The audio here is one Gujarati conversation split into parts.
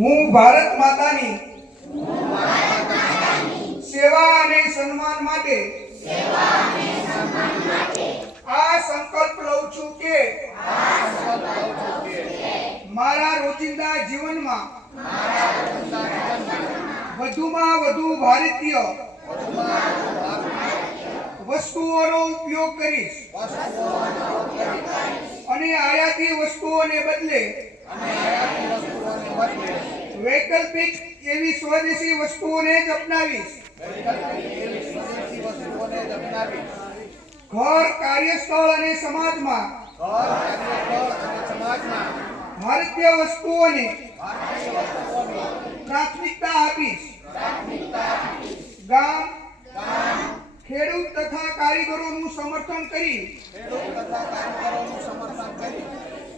હું ભારત માતાની સેવા અને સન્માન માટે આ સંકલ્પ લઉં છું કે મારા રોજિંદા જીવનમાં વધુમાં વધુ ભારતીય વસ્તુઓનો ઉપયોગ કરીશ અને આયાતી વસ્તુઓને બદલે વૈકલ્પિક એવી સ્વદેશી વસ્તુઓને જ અપનાવીશ. ઘર, કાર્યસ્થળ અને સમાજમાં ભારતીય વસ્તુઓને પ્રાથમિકતા આપીશ. ગામ, ખેડૂત તથા કારીગરોનું સમર્થન કરી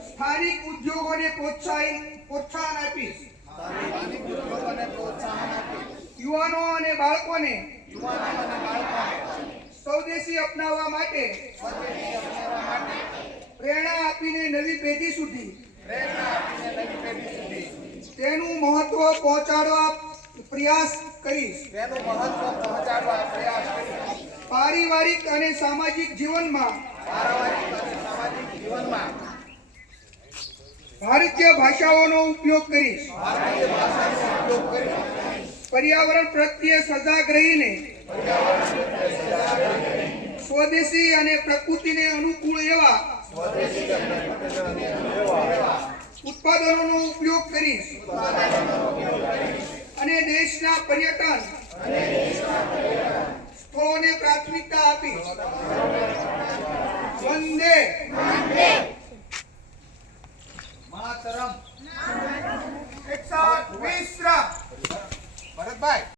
સ્થાનિક ઉદ્યોગોને પ્રોત્સાહન આપીશ. યુવાનો અને બાળકોને સ્વદેશી અપનાવવા માટે પ્રેરણા આપીને નવી પેઢી સુધી તેનું મહત્વ પહોંચાડવા પ્રયાસ કરીશ. પારિવારિક અને સામાજિક જીવનમાં ભારતીય ભાષાઓનો ઉપયોગ કરીશ. પર્યાવરણ પ્રત્યે સજાગ રહીને સ્વદેશી અને પ્રકૃતિને અનુકૂળ એવા ઉત્પાદનોનો ઉપયોગ કરીશ અને દેશના પર્યટન સ્થળોને પ્રાથમિકતા આપીશ. વંદે માતરમ. એક સાથ વિશ્રામ. ભરતભાઈ.